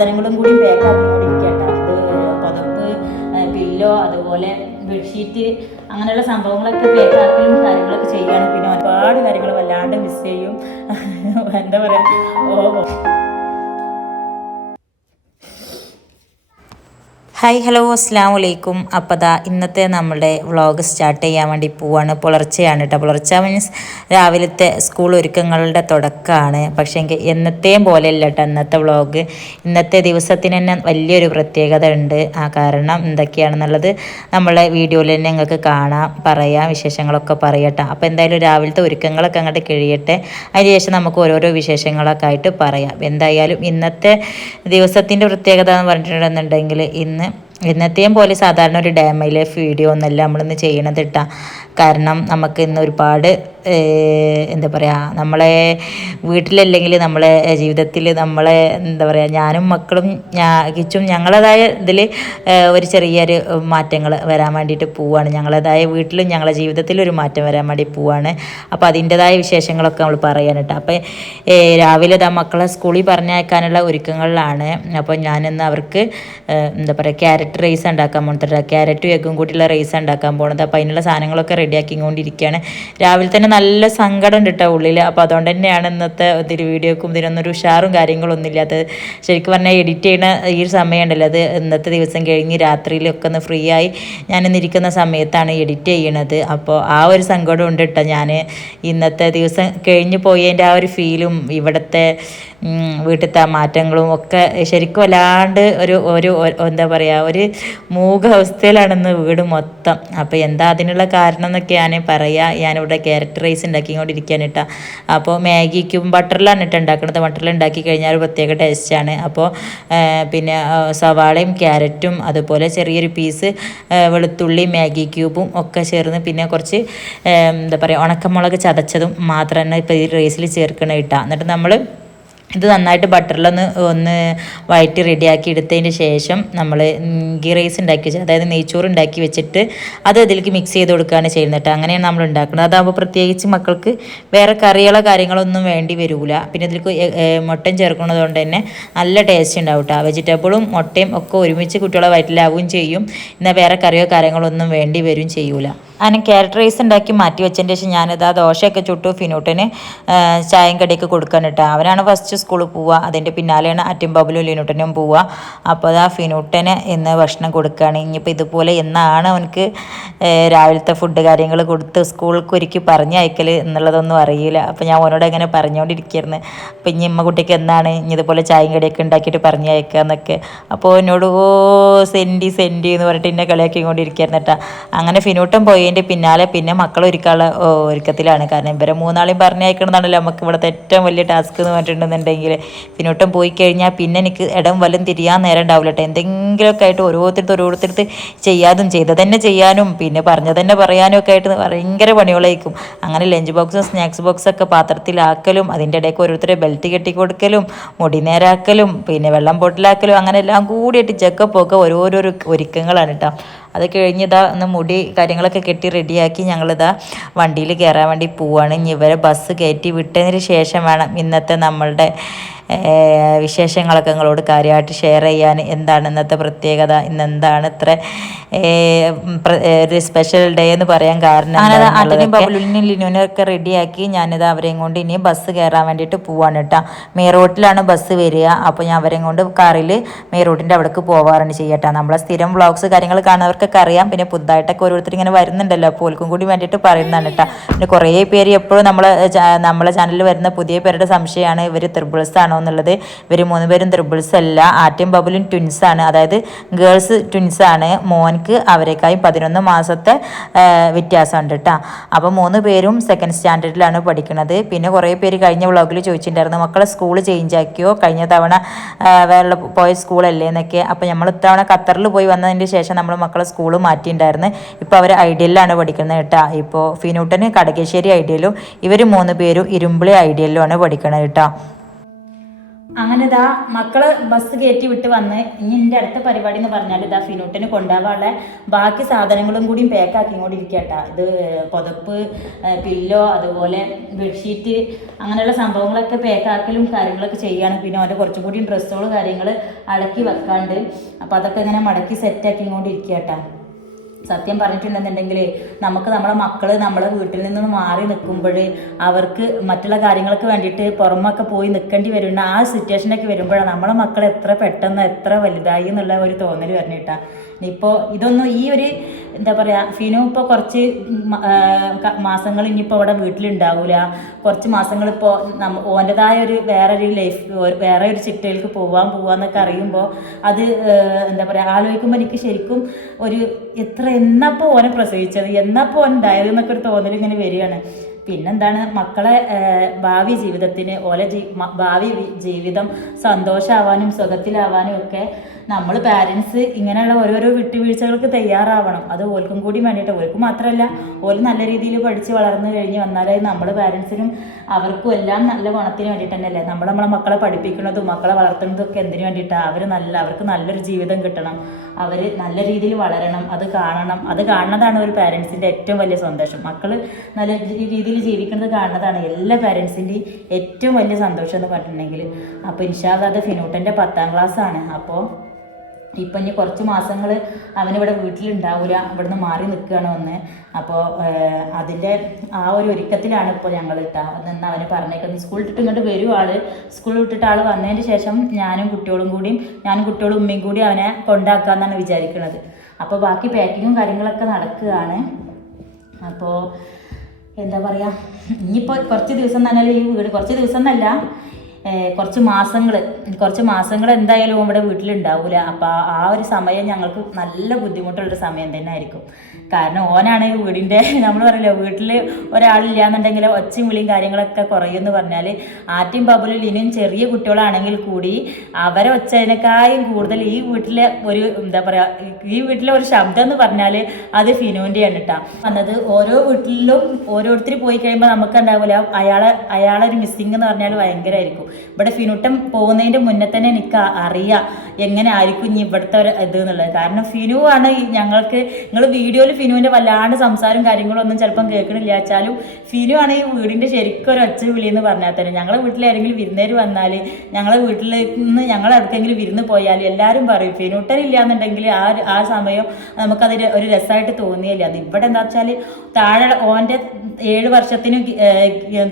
സാധനങ്ങളും കൂടി പാക്ക് ആക്കിക്കൊണ്ടിരിക്കട്ടെ അത് പുതപ്പ് പില്ലോ അതുപോലെ ബെഡ്ഷീറ്റ് അങ്ങനെയുള്ള സംഭവങ്ങളൊക്കെ പാക്ക് ആക്കലും കാര്യങ്ങളൊക്കെ ചെയ്യാണ് പിന്നെ ഒരുപാട് കാര്യങ്ങൾ വല്ലാണ്ട് മിസ് ചെയ്യും. എന്താ പറയുക ഓ. ഹായ് ഹലോ അസ്സാം വലൈക്കും അപ്പോൾ ദാ ഇന്നത്തെ നമ്മുടെ വ്ളോഗ് സ്റ്റാർട്ട് ചെയ്യാൻ വേണ്ടി പോവാണ്. പുലർച്ചെയാണ് കേട്ടോ പുലർച്ച മീൻസ് രാവിലത്തെ സ്കൂൾ ഒരുക്കങ്ങളുടെ തുടക്കമാണ് പക്ഷേ എങ്കിൽ എന്നത്തെയും പോലെയല്ല കേട്ടോ ഇന്നത്തെ വ്ളോഗ്. ഇന്നത്തെ ദിവസത്തിന് തന്നെ വലിയൊരു പ്രത്യേകത ഉണ്ട്. ആ കാരണം എന്തൊക്കെയാണെന്നുള്ളത് നമ്മളെ വീഡിയോയിൽ തന്നെ നിങ്ങൾക്ക് കാണാം പറയാം വിശേഷങ്ങളൊക്കെ പറയട്ടെ അപ്പോൾ എന്തായാലും രാവിലത്തെ ഒരുക്കങ്ങളൊക്കെ അങ്ങോട്ട് കഴിയട്ടെ. അതിനുശേഷം നമുക്ക് ഓരോരോ വിശേഷങ്ങളൊക്കെ ആയിട്ട് പറയാം. എന്തായാലും ഇന്നത്തെ ദിവസത്തിന്റെ പ്രത്യേകത എന്ന് പറഞ്ഞിട്ടുണ്ടെന്നുണ്ടെങ്കിൽ ഇന്ന് എന്നത്തെയും പോലെ സാധാരണ ഒരു ഡാമ ലൈഫ് വീഡിയോ ഒന്നല്ല നമ്മളിന്ന് ചെയ്യണത് കാരണം നമുക്ക് ഇന്ന് ഒരുപാട് എന്താ പറയുക നമ്മളെ വീട്ടിലല്ലെങ്കിൽ നമ്മളെ ജീവിതത്തിൽ നമ്മളെ എന്താ പറയുക ഞാനും മക്കളും ഞാ കിച്ചും ഞങ്ങളതായ ഇതിൽ ഒരു ചെറിയൊരു മാറ്റങ്ങൾ വരാൻ വേണ്ടിയിട്ട് പോവാണ്. ഞങ്ങളതായ വീട്ടിലും ഞങ്ങളെ ജീവിതത്തിലും ഒരു മാറ്റം വരാൻ വേണ്ടി പോവാണ്. അപ്പോൾ അതിന്റെതായ വിശേഷങ്ങളൊക്കെ നമ്മൾ പറയാൻ കേട്ടോ അപ്പോൾ രാവിലെ ഇതാ മക്കളെ സ്കൂളിൽ പറഞ്ഞയക്കാനുള്ള ഒരുക്കങ്ങളിലാണ്. അപ്പോൾ ഞാനിന്ന് അവർക്ക് എന്താ പറയുക ക്യാരറ്റ് റൈസ് ഉണ്ടാക്കാൻ പോകുന്നത് ക്യാരറ്റും എഗ്ഗും കൂട്ടിയുള്ള റൈസ് ഉണ്ടാക്കാൻ പോകുന്നത് അപ്പോൾ അതിനുള്ള സാധനങ്ങളൊക്കെ റെഡിയാക്കിക്കൊണ്ടിരിക്കുകയാണ് രാവിലെ തന്നെ നല്ല സങ്കടം ഉണ്ട് കേട്ടോ ഉള്ളിൽ അപ്പോൾ അതുകൊണ്ട് തന്നെയാണ് ഇന്നത്തെ ഇതിൽ വീഡിയോക്കും ഇതിനൊന്നൊരു ഉഷാറും കാര്യങ്ങളൊന്നും ഇല്ലാത്തത് ശരിക്കും പറഞ്ഞാൽ എഡിറ്റ് ചെയ്യുന്ന ഈ ഒരു സമയമുണ്ടല്ലോ. അത് ഇന്നത്തെ ദിവസം കഴിഞ്ഞ് രാത്രിയിലൊക്കെ ഒന്ന് ഫ്രീ ആയി ഞാൻ ഇന്നിരിക്കുന്ന സമയത്താണ് എഡിറ്റ് ചെയ്യണത്. അപ്പോൾ ആ ഒരു സങ്കടം ഉണ്ട് കേട്ടോ ഞാൻ ഇന്നത്തെ ദിവസം കഴിഞ്ഞ് പോയതിന്റെ ആ ഒരു ഫീലും ഇവിടുത്തെ വീട്ടിലത്തെ മാറ്റങ്ങളും ഒക്കെ ശരിക്കും അല്ലാണ്ട് ഒരു ഒരു എന്താ പറയുക ഒരു മൂക അവസ്ഥയിലാണെന്ന് വീട് മൊത്തം. അപ്പോൾ എന്താ അതിനുള്ള കാരണം എന്നൊക്കെ ഞാൻ പറയുക ഞാനിവിടെ ക്യാരറ്റ് റൈസ് ഉണ്ടാക്കിക്കൊണ്ടിരിക്കാൻ കേട്ടോ അപ്പോൾ മാഗിക്കും ബട്ടറിലാണ് ഇട്ട് ഉണ്ടാക്കുന്നത് ബട്ടറിൽ ഉണ്ടാക്കി കഴിഞ്ഞാൽ ഒരു പ്രത്യേക ടേസ്റ്റാണ് അപ്പോൾ പിന്നെ സവാളയും ക്യാരറ്റും അതുപോലെ ചെറിയൊരു പീസ് വെളുത്തുള്ളി മാഗി ക്യൂബും ഒക്കെ ചേർന്ന് പിന്നെ കുറച്ച് എന്താ പറയുക ഉണക്കമുളക് ചതച്ചതും മാത്രമാണ് ഇപ്പോൾ ഈ റൈസിൽ ചേർക്കണ ഇട്ടാ. എന്നിട്ട് നമ്മൾ ഇത് നന്നായിട്ട് ബട്ടറിലൊന്ന് ഒന്ന് വഴറ്റി റെഡിയാക്കി എടുത്തതിന് ശേഷം നമ്മൾ ഗീ റൈസ് ഉണ്ടാക്കി വെച്ചത് അതായത് നെയ്ച്ചോറ് ഉണ്ടാക്കി വെച്ചിട്ട് അത് അതിലേക്ക് മിക്സ് ചെയ്ത് കൊടുക്കുകയാണ് ചെയ്യുന്നത് കേട്ടോ അങ്ങനെയാണ് നമ്മൾ ഉണ്ടാക്കുന്നത് അതാകുമ്പോൾ പ്രത്യേകിച്ച് മക്കൾക്ക് വേറെ കറികളോ കാര്യങ്ങളോ ഒന്നും വേണ്ടി വരില്ല പിന്നെ ഇതിലേക്ക് മുട്ടയും ചേർക്കുന്നത് കൊണ്ട് തന്നെ നല്ല ടേസ്റ്റ് ഉണ്ടാവും കേട്ടോ വെജിറ്റബിളും മുട്ടയും ഒക്കെ ഒരുമിച്ച് കുട്ടികളെ വയറ്റിലാവുകയും ചെയ്യും. എന്നാൽ വേറെ കറിയോ കാര്യങ്ങളോ ഒന്നും വേണ്ടി വരും ചെയ്യൂല. അങ്ങനെ ക്യാരറ്റ് റൈസ് ഉണ്ടാക്കി മാറ്റി വെച്ചതിന് ശേഷം ഞാനിത് ആ ദോശയൊക്കെ ചുട്ടു ഫിനൂട്ടിന് ചായം കടിയൊക്കെ കൊടുക്കാൻ അവനാണ് ഫസ്റ്റ് സ്കൂളിൽ പോവുക അതിന്റെ പിന്നാലെയാണ് അറ്റും ബബുലും ലിനൂട്ടനും പോവുക. അപ്പോൾ അത് ആ ഫിനൂട്ടന് ഇന്ന് ഭക്ഷണം കൊടുക്കുകയാണ്. ഇനിയിപ്പോൾ ഇതുപോലെ എന്നാണ് അവനക്ക് രാവിലത്തെ ഫുഡ് കാര്യങ്ങൾ കൊടുത്ത് സ്കൂളിലേക്ക് ഒരുക്കി പറഞ്ഞയക്കൽ എന്നുള്ളതൊന്നും അറിയില്ല. അപ്പോൾ ഞാൻ അവനോട് അങ്ങനെ പറഞ്ഞുകൊണ്ടിരിക്കുകയായിരുന്നു. അപ്പോൾ ഇനി ഇമ്മ കുട്ടിക്ക് എന്നാണ് ഇനി ഇതുപോലെ ചായയും കടിയൊക്കെ ഉണ്ടാക്കിയിട്ട് പറഞ്ഞയക്കുക എന്നൊക്കെ. അപ്പോൾ എന്നോട് ഓ സെന്റി സെന്റി എന്ന് പറഞ്ഞിട്ട് എന്നെ കളിയാക്കി കൊണ്ടിരിക്കുകയായിരുന്നു കേട്ടോ. അങ്ങനെ ഫിനൂട്ടൻ പോയതിന്റെ പിന്നാലെ പിന്നെ മക്കൾ ഒരുക്കാനുള്ള ഒരുക്കത്തിലാണ്. കാരണം ഇവരെ മൂന്നാളെയും പറഞ്ഞയക്കണമെന്നാണല്ലോ നമുക്ക് ഇവിടുത്തെ ഏറ്റവും വലിയ ടാസ്ക് എന്ന് പറഞ്ഞിട്ടുണ്ടെന്നുണ്ടെങ്കിൽ. പിന്നോട്ടം പോയി കഴിഞ്ഞാൽ പിന്നെ എനിക്ക് ഇടം വല്ലതും തിരിയാൻ നേരം ഉണ്ടാവില്ല കേട്ടോ. എന്തെങ്കിലുമൊക്കെ ആയിട്ട് ഓരോരുത്തരത്ത് ഓരോരുത്തരത്ത് ചെയ്യാതും ചെയ്തത് തന്നെ ചെയ്യാനും പിന്നെ പറഞ്ഞത് തന്നെ പറയാനും ഒക്കെ ആയിട്ട് ഭയങ്കര പണികളായിരിക്കും. അങ്ങനെ ലഞ്ച് ബോക്സും സ്നാക്സ് ബോക്സൊക്കെ പാത്രത്തിലാക്കലും അതിന്റെ ഇടയ്ക്ക് ഓരോരുത്തരെ ബെൽറ്റ് കെട്ടി കൊടുക്കലും മുടി നേരാക്കലും പിന്നെ വെള്ളം ബോട്ടിലാക്കലും അങ്ങനെ എല്ലാം കൂടിയിട്ട് ചെക്കപ്പൊക്കെ ഓരോരോ ഒരുക്കങ്ങളാണ് കേട്ടോ. അത് കഴിഞ്ഞ് ഇതാ ഒന്ന് മുടി കാര്യങ്ങളൊക്കെ കെട്ടി റെഡിയാക്കി ഞങ്ങളിതാ വണ്ടിയിൽ കയറാൻ വേണ്ടി പോവുകയാണ് ഇനി ഇവരെ ബസ് കയറ്റി വിട്ടതിന് ശേഷം വേണം ഇന്നത്തെ നമ്മളുടെ വിശേഷങ്ങളൊക്കെ നിങ്ങളോട് കാര്യമായിട്ട് ഷെയർ ചെയ്യാൻ എന്താണ് ഇന്നത്തെ പ്രത്യേകത? ഇന്ന് എന്താണ് ഇത്ര ഒരു സ്പെഷ്യൽ ഡേ എന്ന് പറയാൻ കാരണം ആട്ടിനും ബബുലിനും ലിനുവിനും ഒക്കെ റെഡിയാക്കി ഞാനിത് അവരെയും കൊണ്ട് ഇനി ബസ് കയറാൻ വേണ്ടിയിട്ട് പോവാണ് കേട്ടോ. മെയിൻ റോട്ടിലാണ് ബസ് വരിക. അപ്പോൾ ഞാൻ അവരെയും കൊണ്ട് കാറിൽ മെയിൻ റോട്ടിന്റെ അവിടേക്ക് പോവാറാണ് ചെയ്യട്ടോ നമ്മളെ സ്ഥിരം വ്ളോഗ്സ് കാര്യങ്ങൾ കാണുന്നവർക്കൊക്കെ അറിയാം. പിന്നെ പുതുതായിട്ടൊക്കെ ഓരോരുത്തർ ഇങ്ങനെ വരുന്നുണ്ടല്ലോ. അപ്പോൾ ഓൽക്കും കൂടി വേണ്ടിയിട്ട് പറയുന്നതാണ് കേട്ടോ. പിന്നെ കുറേ പേര് എപ്പോഴും നമ്മളെ നമ്മളെ ചാനലിൽ വരുന്ന പുതിയ പേരുടെ സംശയമാണ്. ഇവർ ത്രിബിൾസ് ആണോ എന്നുള്ളത്. ഇവർ മൂന്ന് പേരും ത്രിബിൾസ് അല്ല. ആറ്റും ബബുലും ട്വിൻസ് ആണ്. അതായത് ഗേൾസ് ട്വിൻസ് ആണ്. മോൻക്ക് അവരെക്കായി പതിനൊന്ന് മാസത്തെ വ്യത്യാസമുണ്ട് കേട്ടോ അപ്പോൾ മൂന്ന് പേരും സെക്കൻഡ് സ്റ്റാൻഡേർഡിലാണ് പഠിക്കുന്നത്. പിന്നെ കുറേ പേര് കഴിഞ്ഞ വ്ളോഗിൽ ചോദിച്ചിട്ടുണ്ടായിരുന്നു. മക്കളെ സ്കൂൾ ചേഞ്ച് ആക്കിയോ? കഴിഞ്ഞ തവണ വേറെ പോയ സ്കൂളല്ലേ എന്നൊക്കെ. അപ്പോൾ നമ്മൾ ഇത്തവണ ഖത്തറിൽ പോയി വന്നതിന് ശേഷം നമ്മൾ മക്കളെ സ്കൂൾ മാറ്റിയിട്ടുണ്ടായിരുന്നു. ഇപ്പോൾ അവർ ഐഡിയലിലാണ് പഠിക്കുന്നത് കേട്ടോ ഇപ്പോൾ ഫിനൂട്ടന് കടകശ്ശേരി ഐഡിയലും ഇവർ മൂന്ന് പേരും ഇരുമ്പിളി ഐഡിയലിലുമാണ് പഠിക്കുന്നത് കേട്ടോ അങ്ങനെ ഇതാ മക്കൾ ബസ് കയറ്റി വിട്ട് വന്ന് ഇനി എന്റെ അടുത്ത പരിപാടി എന്ന് പറഞ്ഞാൽ ഇതാ ഫിനോട്ടിന് കൊണ്ടുപോകാനുള്ള ബാക്കി സാധനങ്ങളും കൂടിയും പാക്കാക്കി ഇങ്ങോട്ട് ഇരിക്കട്ടാ ഇത് പുതപ്പ് പില്ലോ അതുപോലെ ബെഡ്ഷീറ്റ് അങ്ങനെയുള്ള സംഭവങ്ങളൊക്കെ പാക്കാക്കലും കാര്യങ്ങളൊക്കെ ചെയ്യാണ്. പിന്നെ അവന്റെ കുറച്ചും കൂടി ഡ്രസ്സുകൾ കാര്യങ്ങൾ അടക്കി വെക്കാണ്ട്. അപ്പോൾ അതൊക്കെ ഇങ്ങനെ മടക്കി സെറ്റാക്കി ഇങ്ങോട്ട് ഇരിക്കട്ടാ സത്യം പറഞ്ഞിട്ടുണ്ടെന്നുണ്ടെങ്കിൽ നമുക്ക് നമ്മുടെ മക്കൾ നമ്മളെ വീട്ടിൽ നിന്ന് മാറി നിൽക്കുമ്പോൾ അവർക്ക് മറ്റുള്ള കാര്യങ്ങൾക്ക് വേണ്ടിയിട്ട് പുറമൊക്കെ പോയി നിൽക്കേണ്ടി വരുന്ന ആ സിറ്റുവേഷനൊക്കെ വരുമ്പോഴാണ് നമ്മളെ മക്കൾ എത്ര പെട്ടെന്ന് എത്ര വലുതായി എന്നുള്ള ഒരു തോന്നൽ വരണിട്ടാ. ഇപ്പോൾ ഇതൊന്നും ഈ ഒരു എന്താ പറയുക ഫിനു ഇപ്പോൾ കുറച്ച് മാസങ്ങൾ ഇനിയിപ്പോൾ അവിടെ വീട്ടിലുണ്ടാവില്ല കുറച്ച് മാസങ്ങൾ ഇപ്പോൾ നമ്മ ഓന്റെതായ ഒരു വേറെ ഒരു ലൈഫ് വേറെ ഒരു ചിട്ടയിലേക്ക് പോവാൻ പോവാന്നൊക്കെ അറിയുമ്പോൾ അത് എന്താ പറയുക ആലോചിക്കുമ്പോൾ എനിക്ക് ശരിക്കും ഒരു എത്ര എന്നപ്പോൾ ഓനെ പ്രസവിച്ചത് എന്നപ്പോൾ ഉണ്ടായത് എന്നൊക്കെ ഒരു തോന്നൽ ഇങ്ങനെ വരികയാണ്. പിന്നെന്താണ്? മക്കളെ ഭാവി ജീവിതത്തിന് ഓലെ ജീ ഭാവി ജീവിതം സന്തോഷമാവാനും സുഖത്തിലാവാനും ഒക്കെ നമ്മൾ പാരൻസ് ഇങ്ങനെയുള്ള ഓരോരോ വിട്ടുവീഴ്ചകൾക്ക് തയ്യാറാവണം. അത് ഓൽക്കും കൂടി വേണ്ടിയിട്ട്. ഓൽക്കും മാത്രമല്ല ഓൽ നല്ല രീതിയിൽ പഠിച്ച് വളർന്നു കഴിഞ്ഞ് വന്നാലേ നമ്മൾ പാരൻസിനും അവർക്കും എല്ലാം നല്ല ഗുണത്തിന് വേണ്ടിയിട്ട് തന്നെയല്ലേ? നമ്മൾ നമ്മളെ മക്കളെ പഠിപ്പിക്കുന്നതും മക്കളെ വളർത്തുന്നതും ഒക്കെ എന്തിനു വേണ്ടിയിട്ടാണ് അവർ നല്ല അവർക്ക് നല്ലൊരു ജീവിതം കിട്ടണം. അവർ നല്ല രീതിയിൽ വളരണം അത് കാണണം. അത് കാണുന്നതാണ് ഒരു പാരൻസിന്റെ ഏറ്റവും വലിയ സന്തോഷം. മക്കൾ നല്ല രീതിയിൽ ജീവിക്കുന്നത് കാണുന്നതാണ് എല്ലാ പാരൻസിന്റെയും ഏറ്റവും വലിയ സന്തോഷം എന്ന് പറഞ്ഞിട്ടുണ്ടെങ്കിൽ. അപ്പോൾ ഇൻഷാദ് അത് ഫിനൂട്ടന്റെ പത്താം ക്ലാസ് ആണ്. അപ്പോൾ ഇപ്പം ഇനി കുറച്ച് മാസങ്ങൾ അവനിവിടെ വീട്ടിലുണ്ടാവില്ല ഇവിടുന്ന് മാറി നിൽക്കുകയാണ് വന്ന്. അപ്പോൾ അതിന്റെ ആ ഒരു ഒരുക്കത്തിലാണ് ഇപ്പോൾ ഞങ്ങൾ ഇട്ടാ നിന്ന് അവനെ പറഞ്ഞേക്കുന്നത്. സ്കൂൾ ഇട്ടിട്ട് ഇങ്ങോട്ട് വരും ആൾ സ്കൂൾ വിട്ടിട്ട് ആൾ വന്നതിന് ശേഷം ഞാനും കുട്ടികളും കൂടിയും ഞാനും കുട്ടികളും ഉമ്മയും കൂടി അവനെ കൊണ്ടാക്കാമെന്നാണ് വിചാരിക്കുന്നത് അപ്പോൾ ബാക്കി പാക്കിങ്ങും കാര്യങ്ങളൊക്കെ നടക്കുകയാണ്. അപ്പോൾ എന്താ പറയുക ഇനിയിപ്പോൾ കുറച്ച് ദിവസം തന്നെ ഈ വീട്? കുറച്ച് ദിവസം എന്നല്ല കുറച്ച് മാസങ്ങൾ കുറച്ച് മാസങ്ങൾ എന്തായാലും നമ്മുടെ വീട്ടിലുണ്ടാവില്ല അപ്പോൾ ആ ഒരു സമയം ഞങ്ങൾക്ക് നല്ല ബുദ്ധിമുട്ടുള്ളൊരു സമയം തന്നെ ആയിരിക്കും കാരണം ഓനാണ് വീടിന്റെ നമ്മൾ പറയില്ല വീട്ടിൽ ഒരാളില്ലാന്നുണ്ടെങ്കിൽ ഒച്ചയും വിളിയും കാര്യങ്ങളൊക്കെ കുറയുമെന്ന് പറഞ്ഞാൽ ആറ്റും ബബുലിൽ ഇനിയും ചെറിയ കുട്ടികളാണെങ്കിൽ കൂടി അവരെ ഒച്ചതിനേക്കാളും കൂടുതൽ ഈ വീട്ടിലെ ഒരു എന്താ പറയുക ഈ വീട്ടിലെ ഒരു ശബ്ദം എന്ന് പറഞ്ഞാൽ അത് ഫിനുവിന്റെയാണ് കേട്ടോ വന്നത് ഓരോ വീട്ടിലും ഓരോരുത്തർ പോയി കഴിയുമ്പോൾ നമുക്ക് ഉണ്ടാവില്ല അയാളെ അയാളെ ഒരു മിസ്സിങ് എന്ന് പറഞ്ഞാൽ ഭയങ്കരമായിരിക്കും ഇവിടെ ഫിനുട്ടം പോകുന്നതിന്റെ മുന്നേ തന്നെ എനിക്ക് അറിയാം. എങ്ങനെ ആയിരിക്കും ഇനി ഇവിടുത്തെ ഒരു ഇത് എന്നുള്ളത്? കാരണം ഫിനു ആണ് ഈ ഞങ്ങൾക്ക് നിങ്ങൾ വീഡിയോയിൽ ഫിനുവിന്റെ വല്ലാണ്ട് സംസാരം കാര്യങ്ങളും ഒന്നും ചിലപ്പം കേൾക്കണില്ല വെച്ചാലും ഫിനു ആണ് ഈ വീടിന്റെ ശരിക്കും ഒരു ഒച്ച വിളി എന്ന് പറഞ്ഞാൽ തന്നെ. ഞങ്ങളെ വീട്ടിൽ ആരെങ്കിലും വിരുന്നേര് വന്നാൽ ഞങ്ങളുടെ വീട്ടിൽ നിന്ന് ഞങ്ങളെ അടുത്തെങ്കിലും വിരുന്ന് പോയാൽ എല്ലാവരും പറയും ഫിനുട്ടൻ ഇല്ലാന്നുണ്ടെങ്കിൽ ആ ആ സമയം നമുക്കത് ഒരു രസമായിട്ട് തോന്നിയില്ല. അത് ഇവിടെ എന്താ വെച്ചാൽ താഴെ ഓന്റെ ഏഴ് വർഷത്തിന്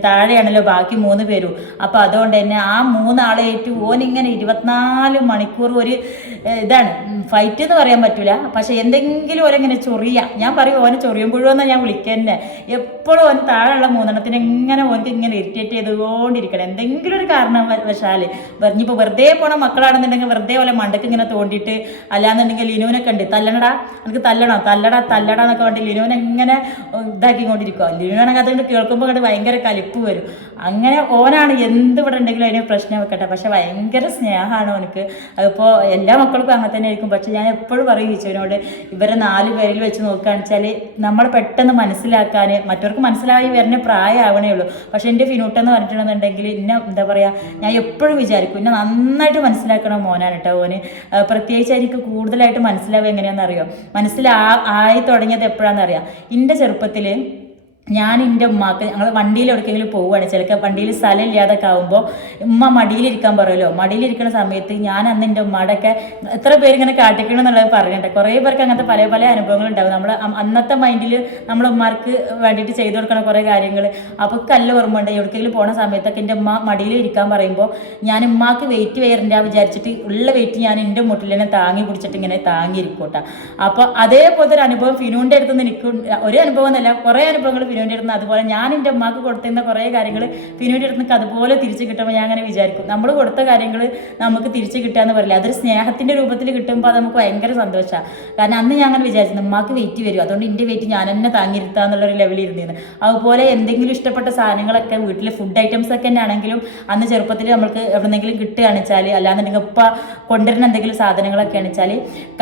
താഴെയാണല്ലോ ബാക്കി മൂന്ന് പേരും. അപ്പോൾ അതുകൊണ്ട് തന്നെ ആ മൂന്നാളെ ഏറ്റു ഓൻ ഇങ്ങനെ ഇരുപത്തിനാല് മണിക്കൂർ ഒരു ഏഹ് ഇതാണ്. ഫൈറ്റ് എന്ന് പറയാൻ പറ്റില്ല പക്ഷെ എന്തെങ്കിലും ഓരെങ്ങനെ ചൊറിയ. ഞാൻ പറയും ഓനെ ചൊറിയുമ്പോഴെന്നാ ഞാൻ വിളിക്കന്നെ. എപ്പോഴും ഓൻ താഴെയുള്ള മൂന്നെണ്ണത്തിന് എങ്ങനെ ഓനക്ക് ഇങ്ങനെ ഇറിറ്റേറ്റ് ചെയ്തുകൊണ്ടിരിക്കണം. എന്തെങ്കിലും ഒരു കാരണം വശാൽ പറഞ്ഞിപ്പോൾ വെറുതെ പോണ മക്കളാണെന്നുണ്ടെങ്കിൽ വെറുതെ പോലെ മണ്ടക്ക് ഇങ്ങനെ തോണ്ടിയിട്ട് അല്ലാന്നുണ്ടെങ്കിൽ ലിനുവിനൊക്കെ ഉണ്ട്. തല്ലണടാ. എനിക്ക് തല്ലണോ? തല്ലടാ തല്ലടാ എന്നൊക്കെ വേണ്ടി ലിനുവിനെ എങ്ങനെ ഇതാക്കിക്കൊണ്ടിരിക്കുക ലിനുവാണെങ്കിൽ അതുകൊണ്ട് കേൾക്കുമ്പോൾ കണ്ട് ഭയങ്കര കലിപ്പ് വരും. അങ്ങനെ ഓനാണ് എന്ത് ഇവിടെ ഉണ്ടെങ്കിലും അതിന് പ്രശ്നം വെക്കട്ടെ. പക്ഷെ ഭയങ്കര സ്നേഹമാണ് ഓനക്ക് അതിപ്പോൾ എല്ലാ മക്കൾക്കും അങ്ങനെ തന്നെ ആയിരിക്കും. പക്ഷെ ഞാൻ എപ്പോഴും പറയും ഈച്ചോനോട് ഇവരെ നാല് പേരിൽ വെച്ച് നോക്കുകയാണെന്ന് വെച്ചാൽ നമ്മൾ പെട്ടെന്ന് മനസ്സിലാക്കാൻ മറ്റവർക്ക് മനസ്സിലായി വരുന്ന പ്രായമാവണേ ഉള്ളൂ. പക്ഷെ എന്റെ ഫിനൂട്ടെന്ന് പറഞ്ഞിട്ടുണ്ടെന്നുണ്ടെങ്കിൽ ഇന്നെ എന്താ പറയുക ഞാൻ എപ്പോഴും വിചാരിക്കും എന്നെ നന്നായിട്ട് മനസ്സിലാക്കണം മോനാണ് കേട്ടോ ഓന്. പ്രത്യേകിച്ച് എനിക്ക് കൂടുതലായിട്ട് മനസ്സിലാവുക എങ്ങനെയാണെന്ന് അറിയോ മനസ്സിലാ ആയി തുടങ്ങിയത് എപ്പോഴാണെന്ന് അറിയാം എന്റെ ചെറുപ്പത്തിൽ ഞാൻ എന്റെ ഉമ്മാക്ക് ഞങ്ങൾ വണ്ടിയിൽ എവിടേക്കെങ്കിലും പോവുകയാണ്. ചിലപ്പോൾ വണ്ടിയിൽ സ്ഥലം ഇല്ലാതൊക്കെ ആകുമ്പോൾ ഉമ്മ മടിയിലിരിക്കാൻ പറയുമല്ലോ മടിയിലിരിക്കുന്ന സമയത്ത് ഞാൻ അന്ന് എന്റെ ഉമ്മയുടെയൊക്കെ എത്ര പേര് ഇങ്ങനെ കാട്ടിക്കണം എന്നുള്ളത് പറയുന്നുണ്ട് കുറേ പേർക്ക് അങ്ങനത്തെ പല പല അനുഭവങ്ങൾ ഉണ്ടാവും. നമ്മൾ അന്നത്തെ മൈൻഡിൽ നമ്മുടെ ഉമ്മാർക്ക് വേണ്ടിയിട്ട് ചെയ്തു കൊടുക്കണ കുറേ കാര്യങ്ങൾ. അപ്പോൾ കല്ല് ഓർമ്മയുണ്ട് എവിടേക്കെങ്കിലും പോണ സമയത്തൊക്കെ എന്റെ ഉമ്മ മടിയിൽ ഇരിക്കാൻ പറയുമ്പോൾ ഞാൻ ഉമ്മാക്ക് വെയിറ്റ് വരണ്ട വിചാരിച്ചിട്ട് ഉള്ള വെയിറ്റ് ഞാൻ എന്റെ മുട്ടിൽ തന്നെ താങ്ങി പിടിച്ചിട്ട് ഇങ്ങനെ താങ്ങിയിരിക്കോട്ടെ അപ്പോൾ അതേപോലത്തെ ഒരു അനുഭവം ഫിനുവിന്റെ അടുത്ത് നിന്ന് എനിക്ക് ഒരു അനുഭവം എന്നല്ല കുറേ അനുഭവങ്ങൾ ഫിനുവിന്റെ അടുത്ത് അതുപോലെ ഞാൻ എന്റെ ഉമ്മാക്ക് കൊടുത്തിരുന്ന കുറേ കാര്യങ്ങൾ ഫിനുവിന്റെ അടുത്ത് അതുപോലെ തിരിച്ച് കിട്ടുമ്പോൾ ഞാൻ അങ്ങനെ വിചാരിക്കും. നമ്മൾ കൊടുത്ത കാര്യങ്ങൾ നമുക്ക് തിരിച്ച് കിട്ടുക എന്ന് പറയില്ല. അതൊരു സ്നേഹത്തിന്റെ രൂപത്തിൽ കിട്ടുമ്പോൾ അത് നമുക്ക് ഭയങ്കര സന്തോഷമാണ് കാരണം അന്ന് ഞാൻ അങ്ങനെ വിചാരിച്ചു ഉമ്മാക്ക് വെയിറ്റ് വരും. അതുകൊണ്ട് എന്റെ വെയിറ്റ് ഞാൻ തന്നെ താങ്ങിയിരുത്തുക എന്നുള്ളൊരു ലെവലിൽ ഇരുന്നിരുന്നു. അതുപോലെ എന്തെങ്കിലും ഇഷ്ടപ്പെട്ട സാധനങ്ങളൊക്കെ വീട്ടിലെ ഫുഡ് ഐറ്റംസ് ഒക്കെ തന്നെ ആണെങ്കിലും അന്ന് ചെറുപ്പത്തിൽ നമുക്ക് എവിടെന്നെങ്കിലും കിട്ടുകയാണ് വെച്ചാൽ അല്ലാന്നുണ്ടെങ്കിൽ ഉപ്പ കൊണ്ടുവരുന്ന എന്തെങ്കിലും സാധനങ്ങളൊക്കെ വെച്ചാൽ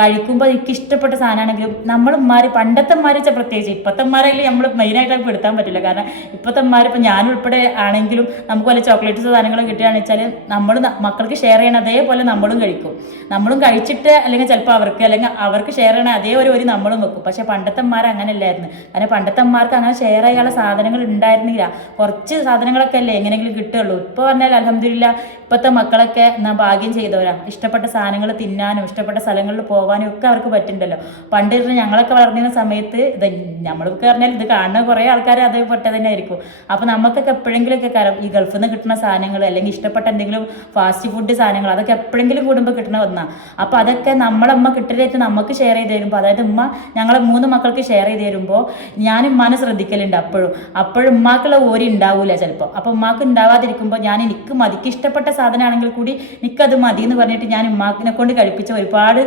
കഴിക്കുമ്പോൾ എനിക്ക് ഇഷ്ടപ്പെട്ട സാധനമാണെങ്കിലും നമ്മൾ മാറി പണ്ടത്തെ ഉമ്മാര് വെച്ചാൽ പ്രത്യേകിച്ച് ഇപ്പത്തെ ഉമ്മാരെങ്കിൽ നമ്മൾ മെയിനായിട്ട് പെടുത്താൻ പറ്റില്ല. കാരണം ഇപ്പോഴത്തെ ഞാൻ ഉൾപ്പെടെ ആണെങ്കിലും നമുക്ക് വല്ല ചോക്ലേറ്റ്സ് സാധനങ്ങളും കിട്ടുകയാണെന്ന് വെച്ചാൽ നമ്മൾ മക്കൾക്ക് ഷെയർ ചെയ്യണം അതേപോലെ നമ്മളും കഴിക്കും. നമ്മളും കഴിച്ചിട്ട് അല്ലെങ്കിൽ ചിലപ്പോൾ അവർക്ക് അല്ലെങ്കിൽ അവർക്ക് ഷെയർ ചെയ്യണ അതേ ഒരു ഒരു നമ്മളും വെക്കും. പക്ഷെ പണ്ടത്തെ അമ്മമാർ അങ്ങനെ അല്ലായിരുന്നു കാരണം പണ്ടത്തെമാർക്ക് അങ്ങനെ ഷെയർ ചെയ്യാനുള്ള സാധനങ്ങൾ ഉണ്ടായിരുന്നില്ല. കുറച്ച് സാധനങ്ങളൊക്കെ അല്ലേ എങ്ങനെയെങ്കിലും കിട്ടുള്ളൂ ഇപ്പോൾ പറഞ്ഞാൽ അലഹമില്ല ഇപ്പോഴത്തെ മക്കളൊക്കെ എന്നാ ഭാഗ്യം ചെയ്തവരാ. ഇഷ്ടപ്പെട്ട സാധനങ്ങൾ തിന്നാനും ഇഷ്ടപ്പെട്ട സ്ഥലങ്ങളിൽ പോകാനും ഒക്കെ അവർക്ക് പറ്റുന്നുണ്ടല്ലോ. പണ്ട് ഞങ്ങളൊക്കെ വളർന്നിരുന്ന സമയത്ത് ഇത് നമ്മളൊക്കെ പറഞ്ഞാൽ ഇത് കാണുന്ന കുറേ ആൾക്കാർ അത് പെട്ടത് തന്നെ ആയിരിക്കും അപ്പോൾ നമുക്കൊക്കെ എപ്പോഴെങ്കിലുമൊക്കെ കാരണം ഈ ഗൾഫിൽ നിന്ന് കിട്ടുന്ന സാധനങ്ങൾ അല്ലെങ്കിൽ ഇഷ്ടപ്പെട്ട എന്തെങ്കിലും ഫാസ്റ്റ് ഫുഡ് സാധനങ്ങൾ അതൊക്കെ എപ്പോഴെങ്കിലും കൂടുമ്പോൾ കിട്ടുന്ന ഒന്നാ. അപ്പോൾ അതൊക്കെ നമ്മളമ്മ കിട്ടലായിട്ട് നമുക്ക് ഷെയർ ചെയ്ത് തരുമ്പോൾ അതായത് ഉമ്മ ഞങ്ങളെ മൂന്ന് മക്കൾക്ക് ഷെയർ ചെയ്ത് തരുമ്പോൾ ഞാൻ ഉമ്മാനെ ശ്രദ്ധിക്കലുണ്ട് അപ്പോഴും. അപ്പോഴും ഉമ്മാക്കുള്ള ഓരി ഉണ്ടാവൂല ചിലപ്പോൾ അപ്പോൾ ഉമ്മാക്ക് ഉണ്ടാവാതിരിക്കുമ്പോൾ ഞാൻ എനിക്ക് മതിക്ക് ഇഷ്ടപ്പെട്ട സാധനമാണെങ്കിൽ കൂടി എനിക്കത് മതി എന്ന് പറഞ്ഞിട്ട് ഞാൻ ഉമ്മാക്കിനെ കൊണ്ട് കഴിപ്പിച്ച ഒരുപാട്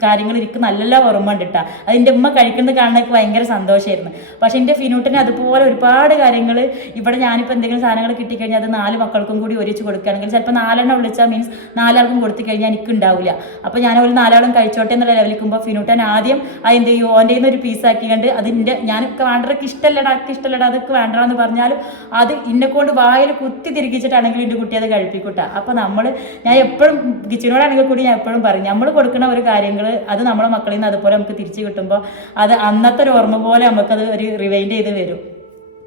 കാര്യങ്ങൾ എനിക്ക് നല്ല ഓർമ്മ ഉണ്ട് കേട്ടോ അതിന്റെ ഉമ്മ കഴിക്കുന്നത് കാണാൻ ഭയങ്കര സന്തോഷമായിരുന്നു പക്ഷേ എന്റെ ഫിനൂട്ടിന് അതുപോലെ ഒരുപാട് കാര്യങ്ങൾ ഇവിടെ ഞാനിപ്പോൾ എന്തെങ്കിലും സാധനങ്ങൾ കിട്ടിക്കഴിഞ്ഞാൽ അത് നാല് മക്കൾക്കും കൂടി ഒരുമിച്ച് കൊടുക്കുകയാണെങ്കിൽ ചിലപ്പോൾ നാലെണ്ണം വിളിച്ചാൽ മീൻസ് നാലാൾക്കും കൊടുത്തു കഴിഞ്ഞാൽ എനിക്ക് ഉണ്ടാവില്ല അപ്പോൾ ഞാൻ ഒരു നാലാളും കഴിച്ചോട്ടെ എന്നുള്ള ലെവലിക്കുമ്പോൾ ഫിനൂട്ടൻ ആദ്യം അതെന്ത് ചെയ്യും? ഓന്റെ നിന്ന് ഒരു പീസാക്കി കണ്ട് അതിന്റെ ഞാൻ വേണ്ടവർക്ക് ഇഷ്ടമല്ലടാ എനിക്ക് ഇഷ്ടമല്ലടാ അതൊക്കെ വേണ്ടതെന്ന് പറഞ്ഞാലും അത് ഇന്നെ കൊണ്ട് വായിൽ കുത്തി തിരികിച്ചിട്ടാണെങ്കിൽ എന്റെ കുട്ടി അത് കഴിപ്പിക്കൂട്ടാ അപ്പോൾ നമ്മൾ ഞാൻ എപ്പോഴും കിച്ചനോടാണെങ്കിൽ കൂടി ഞാൻ എപ്പോഴും പറയും നമ്മൾ കൊടുക്കുന്ന ഒരു കാര്യങ്ങൾ അത് നമ്മളെ മക്കളിൽ നിന്ന് അതുപോലെ നമുക്ക് തിരിച്ചു കിട്ടുമ്പോൾ അത് അന്നത്തെ ഒരു ഓർമ്മ പോലെ നമുക്കത് ഒരു റിവൈൻഡ് ചെയ്ത് വരും.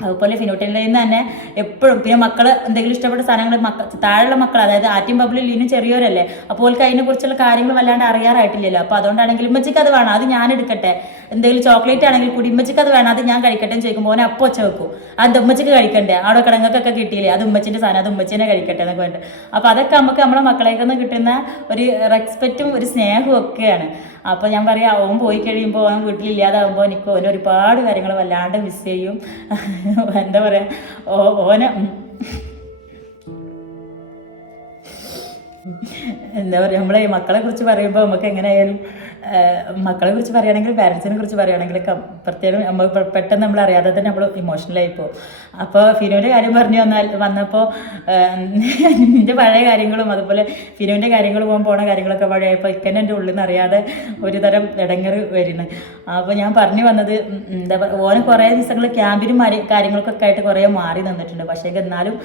അതുപോലെ ഫിനോട്ടിന്റെ നിന്ന് തന്നെ എപ്പോഴും. പിന്നെ മക്കൾ എന്തെങ്കിലും ഇഷ്ടപ്പെട്ട സാധനങ്ങൾ മക്ക താഴെയുള്ള മക്കൾ അതായത് ആറ്റിൻ ബബിളിൽ ഇനി ചെറിയവരല്ലേ? അപ്പോൾ അവർക്ക് അതിനെക്കുറിച്ചുള്ള കാര്യങ്ങൾ വല്ലാണ്ട് അറിയാറായിട്ടില്ലല്ലോ. അപ്പോൾ അതുകൊണ്ടാണെങ്കിലും ഉമ്മച്ചിക്ക് അത് വേണം. അത് ഞാൻ എടുക്കട്ടെ. എന്തെങ്കിലും ചോക്ലേറ്റ് ആണെങ്കിൽ കൂടി ഉമ്മച്ചിക്ക് അത് വേണം അത് ഞാൻ കഴിക്കട്ടെ എന്ന് ചോദിക്കുമ്പോൾ ഓനെ അപ്പോൾ ഒച്ച വെക്കും. അത് ഉമ്മച്ചിക്ക് കഴിക്കണ്ടേ? അവിടെ കിടങ്ങൾക്കൊക്കെ കിട്ടിയില്ലേ? അത് ഉമ്മച്ചിന്റെ സാധനം അത് ഉമ്മച്ചിനെ കഴിക്കട്ടെ എന്നൊക്കെ വേണ്ട അപ്പോൾ അതൊക്കെ നമുക്ക് നമ്മളെ മക്കളേക്ക് നിന്ന് കിട്ടുന്ന ഒരു റെസ്പെക്റ്റും ഒരു സ്നേഹവും ഒക്കെയാണ്. അപ്പോൾ ഞാൻ പറയാം ഓൻ പോയി കഴിയുമ്പോൾ ഓൻ വീട്ടിലില്ലാതാകുമ്പോൾ എനിക്ക് ഓൻ ഒരുപാട് കാര്യങ്ങൾ വല്ലാണ്ട് മിസ് ചെയ്യും. എന്താ പറയുക ഓ ഓനെ എന്താ പറയുക നമ്മളെ മക്കളെ കുറിച്ച് പറയുമ്പോൾ നമുക്ക് എങ്ങനെയായാലും മക്കളെ കുറിച്ച് പറയുകയാണെങ്കിൽ പാരൻസിനെ കുറിച്ച് പറയുകയാണെങ്കിലൊക്കെ പ്രത്യേകം നമ്മൾ പെട്ടെന്ന് നമ്മൾ അറിയാതെ തന്നെ നമ്മൾ ഇമോഷണലായി പോകും. അപ്പോൾ ഫിനുവിന്റെ കാര്യം പറഞ്ഞു വന്നാൽ വന്നപ്പോൾ എന്റെ പഴയ കാര്യങ്ങളും അതുപോലെ ഫിനുവിന്റെ കാര്യങ്ങൾ പോകാൻ പോണ കാര്യങ്ങളൊക്കെ പഴയപ്പോൾ ഇക്കന്നെ എന്റെ ഉള്ളിൽ നിന്ന് അറിയാതെ ഒരു തരം ഇടങ്ങറ് വരുന്നു. അപ്പോൾ ഞാൻ പറഞ്ഞു വന്നത് എന്താ പറയുക ഓന് കുറേ ദിവസങ്ങൾ ക്യാമ്പിനും മാറി കാര്യങ്ങൾക്കൊക്കെ ആയിട്ട് കുറേ മാറി നിന്നിട്ടുണ്ട്. പക്ഷേ എന്നാലും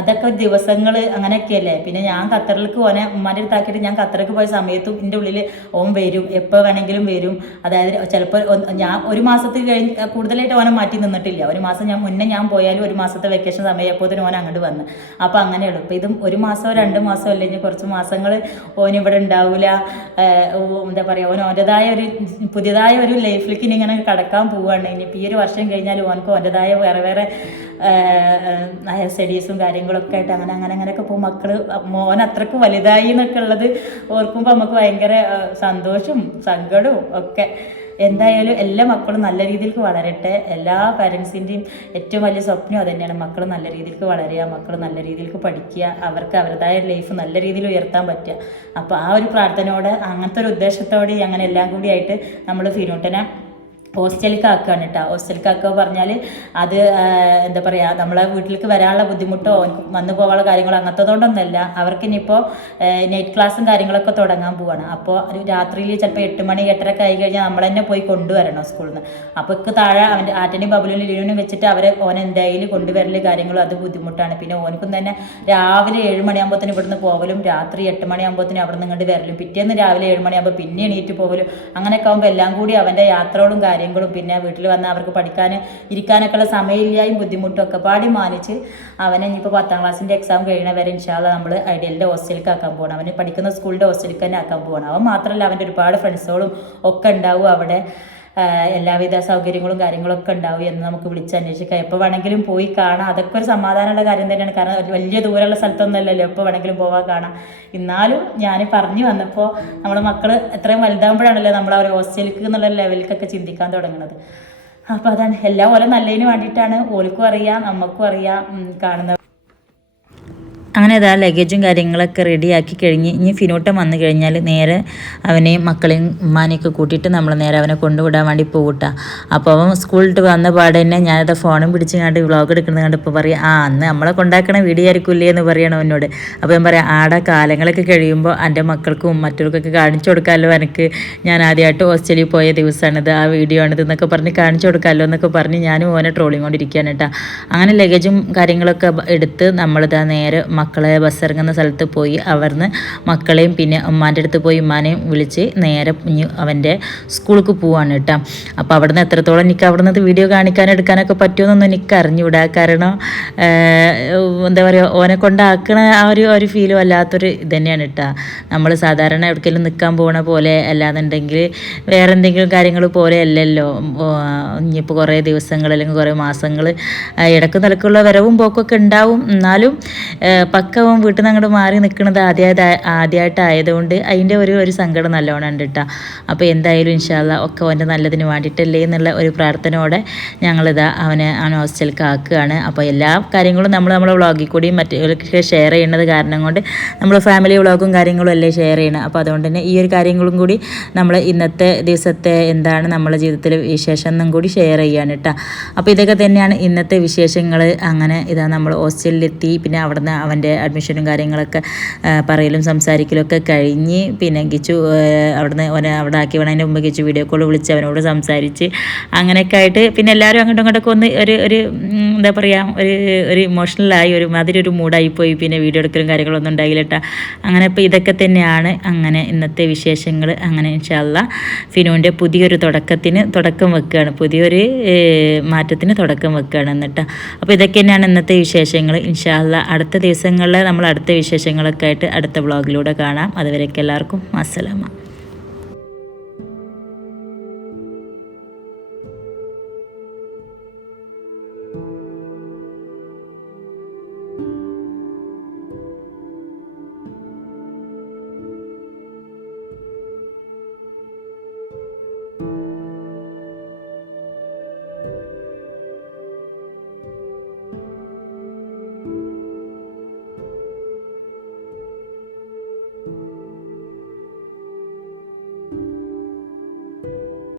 അതൊക്കെ ദിവസങ്ങൾ അങ്ങനെയൊക്കെയല്ലേ? പിന്നെ ഞാൻ ഖത്തറിലേക്ക് ഓനെ ഉമ്മാന്റെ അടുത്താക്കിയിട്ട് ഞാൻ ഖത്തറിലേക്ക് പോയ സമയത്തും എന്റെ ഉള്ളിൽ ഓൻ വരും. എപ്പോൾ വേണമെങ്കിലും വരും. അതായത് ചിലപ്പോൾ ഞാൻ ഒരു മാസത്തിൽ കഴിഞ്ഞ് കൂടുതലായിട്ട് ഓനെ മാറ്റി നിന്നിട്ടില്ല. ഒരു മാസം ഞാൻ മുന്നേ ഞാൻ പോയാലും ഒരു മാസത്തെ വെക്കേഷൻ സമയപ്പോൾ ഓൻ അങ്ങോട്ട് വന്ന്. അപ്പോൾ അങ്ങനെയുള്ളൂ. ഇപ്പോൾ ഇതും ഒരു മാസമോ രണ്ട് മാസമോ അല്ലെങ്കിൽ കുറച്ച് മാസങ്ങൾ ഓൻ ഇവിടെ ഉണ്ടാവില്ല എന്താ പറയുക ഓൻ ഓന്റെതായ ഒരു പുതിയതായ ഒരു ലൈഫിലേക്ക് ഇനി ഇങ്ങനെ കടക്കാൻ പോവുകയാണ് ഇനിയിപ്പോൾ ഈ ഒരു വർഷം കഴിഞ്ഞാൽ ഓനക്ക് ഓന്റെതായ വേറെ വേറെ സ്റ്റഡീസും കാര്യങ്ങളൊക്കെ ആയിട്ട് അങ്ങനെ അങ്ങനെ അങ്ങനെയൊക്കെ പോകും മക്കൾ മോൻ അത്രയ്ക്ക് വലുതായി എന്നൊക്കെ ഉള്ളത് ഓർക്കുമ്പോൾ നമുക്ക് ഭയങ്കര സന്തോഷവും സങ്കടവും ഒക്കെ. എന്തായാലും എല്ലാ മക്കളും നല്ല രീതിയിലേക്ക് വളരട്ടെ. എല്ലാ പാരൻസിന്റെയും ഏറ്റവും വലിയ സ്വപ്നം അത് തന്നെയാണ്. മക്കൾ നല്ല രീതിയിലേക്ക് വളരുക മക്കൾ നല്ല രീതിയിലേക്ക് പഠിക്കുക അവർക്ക് അവരുടേതായ ലൈഫ് നല്ല രീതിയിൽ ഉയർത്താൻ പറ്റുക. അപ്പോൾ ആ ഒരു പ്രാർത്ഥനയോടെ അങ്ങനത്തെ ഒരു ഉദ്ദേശത്തോടെ അങ്ങനെ എല്ലാം കൂടിയായിട്ട് നമ്മൾ ഫിനൂട്ടനെ ഹോസ്റ്റലിലേക്ക് ആക്കുകയാണ് കേട്ടോ. ഹോസ്റ്റലിലേക്ക് ആക്കുക പറഞ്ഞാൽ അത് എന്താ പറയുക നമ്മളെ വീട്ടിലേക്ക് വരാനുള്ള ബുദ്ധിമുട്ടോ വന്നു പോകാനുള്ള കാര്യങ്ങളോ അങ്ങനത്തതുകൊണ്ടൊന്നുമല്ല. അവർക്ക് ഇനിയിപ്പോൾ നൈറ്റ് ക്ലാസ്സും കാര്യങ്ങളൊക്കെ തുടങ്ങാൻ പോവാണ്. അപ്പോൾ ഒരു രാത്രിയിൽ ചിലപ്പോൾ എട്ട് മണി എട്ടരക്കെ ആയി കഴിഞ്ഞാൽ നമ്മൾ തന്നെ പോയി കൊണ്ടുവരണം സ്കൂളിൽ നിന്ന് അപ്പോൾ ഇക്ക് താഴെ അവന്റെ ആറ്റനും ബബുലും ലിനുവിനും വെച്ചിട്ട് അവരെ ഓൻ എന്തായാലും കൊണ്ടുവരൽ കാര്യങ്ങളും അത് ബുദ്ധിമുട്ടാണ്. പിന്നെ ഓനക്കും തന്നെ രാവിലെ ഏഴ് മണിയാകുമ്പോഴത്തേന് ഇവിടുന്ന് പോകലും രാത്രി എട്ട് മണിയാകുമ്പോഴത്തേന് അവിടെ നിന്ന് ഇങ്ങോട്ട് വരലും പിറ്റേന്ന് രാവിലെ ഏഴ് മണിയാകുമ്പോൾ പിന്നെ എണീറ്റ് പോകലും അങ്ങനെയൊക്കെ ആകുമ്പോൾ എല്ലാം കൂടി അവന്റെ യാത്രകളും കാര്യങ്ങളും പിന്നെ വീട്ടിൽ വന്ന് അവർക്ക് പഠിക്കാൻ ഇരിക്കാനൊക്കെ ഉള്ള സമയമില്ലായും ബുദ്ധിമുട്ടും ഒക്കെ പാടി മാനിച്ച് അവനെ ഇനിയിപ്പോൾ പത്താം ക്ലാസ്സിന്റെ എക്സാം കഴിയണ വരെ ഇൻഷാല്ല നമ്മൾ ഐഡിയലിന്റെ ഹോസ്റ്റലിലേക്ക് ആക്കാൻ പോകണം അവന് പഠിക്കുന്ന സ്കൂളിന്റെ ഹോസ്റ്റലിലേക്ക് തന്നെ ആക്കാൻ പോകണം അവൻ മാത്രമല്ല അവന്റെ ഒരുപാട് ഫ്രണ്ട്സുകളും ഒക്കെ ഉണ്ടാവും അവിടെ. എല്ലാവിധ സൗകര്യങ്ങളും കാര്യങ്ങളൊക്കെ ഉണ്ടാവും എന്ന് നമുക്ക് വിളിച്ച് അന്വേഷിക്കാം. എപ്പോൾ വേണമെങ്കിലും പോയി കാണാം. അതൊക്കെ ഒരു സമാധാനമുള്ള കാര്യം തന്നെയാണ്. കാരണം വലിയ ദൂരമുള്ള സ്ഥലത്തൊന്നുമല്ലല്ലോ. എപ്പോൾ വേണമെങ്കിലും പോവാൻ കാണാം. എന്നാലും ഞാൻ പറഞ്ഞു വന്നപ്പോൾ നമ്മുടെ മക്കൾ എത്രയും വലുതാകുമ്പോഴാണല്ലോ നമ്മൾ ആ ഒരു ഹോസ്റ്റലിലേക്ക് എന്നുള്ള ലെവലിലേക്കൊക്കെ ചിന്തിക്കാൻ തുടങ്ങുന്നത് അപ്പോൾ അതാണ്. എല്ലാം ഓരോ നല്ലതിന് വേണ്ടിയിട്ടാണ്. ഓൽക്കും അറിയാം നമുക്കും അറിയാം ഉം, കാണുന്ന അങ്ങനെ ഇതാ ലഗേജും കാര്യങ്ങളൊക്കെ റെഡിയാക്കി കഴിഞ്ഞ് ഇനി ഫിനോട്ടം വന്നു കഴിഞ്ഞാൽ നേരെ അവനെയും മക്കളെയും ഉമ്മാനെയൊക്കെ കൂട്ടിയിട്ട് നമ്മൾ നേരെ അവനെ കൊണ്ടുവിടാൻ വേണ്ടി പോകട്ട അപ്പോൾ അവൻ സ്കൂളിൽ വന്ന പാടെ തന്നെ ഞാനത് ഫോണും പിടിച്ച് കണ്ട് വ്ളോഗ് എടുക്കുന്നത് കണ്ട് ഇപ്പോൾ പറയും ആ അന്ന് നമ്മളെ കൊണ്ടാക്കണ വീഡിയോ ആയിരിക്കില്ലേ എന്ന് പറയണം എന്നോട് അപ്പോൾ ഞാൻ പറയാം ആടെ കാലങ്ങളൊക്കെ കഴിയുമ്പോൾ എന്റെ മക്കൾക്കും മറ്റവർക്കൊക്കെ കാണിച്ചു കൊടുക്കാമല്ലോ എനിക്ക് ഞാൻ ആദ്യമായിട്ട് ഹോസ്റ്റലിൽ പോയ ദിവസമാണിത് ആ വീഡിയോ ആണിത് എന്നൊക്കെ പറഞ്ഞ് കാണിച്ചു കൊടുക്കാമല്ലോ എന്നൊക്കെ പറഞ്ഞ് ഞാനും ഓനെ ട്രോളിങ് കൊണ്ടിരിക്കുകയാണ് കേട്ടോ. അങ്ങനെ ലഗേജും കാര്യങ്ങളൊക്കെ എടുത്ത് നമ്മളിതാ നേരെ മക്കളെ ബസ് ഇറങ്ങുന്ന സ്ഥലത്ത് പോയി അവിടുന്ന് മക്കളെയും പിന്നെ ഉമ്മാന്റെ അടുത്ത് പോയി ഉമ്മാനെയും വിളിച്ച് നേരെ അവന്റെ സ്കൂളിൽ പോവാണ് കേട്ടോ. അപ്പോൾ അവിടുന്ന് എത്രത്തോളം എനിക്ക് അവിടുന്ന് വീഡിയോ കാണിക്കാനും എടുക്കാനൊക്കെ പറ്റുമെന്നൊന്നും എനിക്ക് അറിഞ്ഞുവിടാ കാരണം എന്താ പറയുക ഓനെ കൊണ്ടാക്കണ ആ ഒരു ഒരു ഫീലും അല്ലാത്തൊരു ഇത് തന്നെയാണ് കേട്ടോ. നമ്മൾ സാധാരണ എവിടേക്കെങ്കിലും നിൽക്കാൻ പോകണ പോലെ അല്ലാന്നുണ്ടെങ്കിൽ വേറെ എന്തെങ്കിലും കാര്യങ്ങൾ പോലെ അല്ലല്ലോ. ഇനിയിപ്പോൾ കുറേ ദിവസങ്ങൾ അല്ലെങ്കിൽ കുറേ മാസങ്ങൾ ഇടയ്ക്ക് നിലക്കുള്ള വരവും പോക്കൊക്കെ ഉണ്ടാവും. എന്നാലും പക്കവും വീട്ടിൽ നിന്ന് അങ്ങോട്ട് മാറി നിൽക്കുന്നത് ആദ്യമായത് ആദ്യമായിട്ടായതുകൊണ്ട് അതിന്റെ ഒരു ഒരു സങ്കടം നല്ലോണം ഉണ്ട് കേട്ടോ അപ്പോൾ എന്തായാലും ഇൻഷാല്ല ഒക്കെ അവന്റെ നല്ലതിന് വേണ്ടിയിട്ടല്ലേ എന്നുള്ള ഒരു പ്രാർത്ഥനയോടെ ഞങ്ങളിതാ അവനെ ആ ഹോസ്റ്റലിലേക്ക് കാക്കുകയാണ് അപ്പോൾ എല്ലാ കാര്യങ്ങളും നമ്മൾ നമ്മുടെ വ്ളോഗിൽ കൂടിയും മറ്റൊക്കെ ഷെയർ ചെയ്യുന്നത് കാരണം കൊണ്ട് നമ്മൾ ഫാമിലി വ്ളോഗും കാര്യങ്ങളും അല്ലേ ഷെയർ ചെയ്യണം. അപ്പോൾ അതുകൊണ്ട് തന്നെ ഈ ഒരു കാര്യങ്ങളും കൂടി നമ്മൾ ഇന്നത്തെ ദിവസത്തെ എന്താണ് നമ്മുടെ ജീവിതത്തിലെ വിശേഷം എന്നും കൂടി ഷെയർ ചെയ്യാണ് കേട്ടോ അപ്പോൾ ഇതൊക്കെ തന്നെയാണ് ഇന്നത്തെ വിശേഷങ്ങൾ. അങ്ങനെ ഇതാ നമ്മൾ ഹോസ്റ്റലിലെത്തി പിന്നെ അവിടുന്ന് അവന്റെ അഡ്മിഷനും കാര്യങ്ങളൊക്കെ പറയലും സംസാരിക്കലും ഒക്കെ കഴിഞ്ഞ് പിന്നെ ഗിച്ചു അവിടുന്ന് അവനെ അവിടെ ആക്കി വേണതിന്റെ മുമ്പ് ഗിച്ചു വീഡിയോ കോൾ വിളിച്ച് അവനോട് സംസാരിച്ച് അങ്ങനെയൊക്കെ ആയിട്ട് പിന്നെ എല്ലാവരും അങ്ങോട്ടും ഇങ്ങോട്ടൊക്കെ ഒന്ന് ഒരു ഒരു എന്താ പറയുക ഒരു ഒരു ഇമോഷണലായി ഒരു മാതിരി ഒരു മൂഡായി പോയി. പിന്നെ വീഡിയോ എടുക്കലും കാര്യങ്ങളൊന്നും ഉണ്ടായില്ല കേട്ടോ അങ്ങനെ ഇപ്പോൾ ഇതൊക്കെ തന്നെയാണ്. അങ്ങനെ ഇന്നത്തെ വിശേഷങ്ങൾ അങ്ങനെ ഇൻഷാല്ല ഫിനുവിന്റെ പുതിയൊരു തുടക്കത്തിന് തുടക്കം വെക്കുകയാണ് പുതിയൊരു മാറ്റത്തിന് തുടക്കം വെക്കുകയാണ് എന്നിട്ട് അപ്പോൾ ഇതൊക്കെ തന്നെയാണ് ഇന്നത്തെ വിശേഷങ്ങൾ ഇൻഷാല്ല അടുത്ത ദിവസങ്ങളിൽ നമ്മൾ അടുത്ത വിശേഷങ്ങളൊക്കെ ആയിട്ട് അടുത്ത വ്ളോഗിലൂടെ കാണാം. അതുവരെയൊക്കെ എല്ലാവർക്കും അസ്സലാമ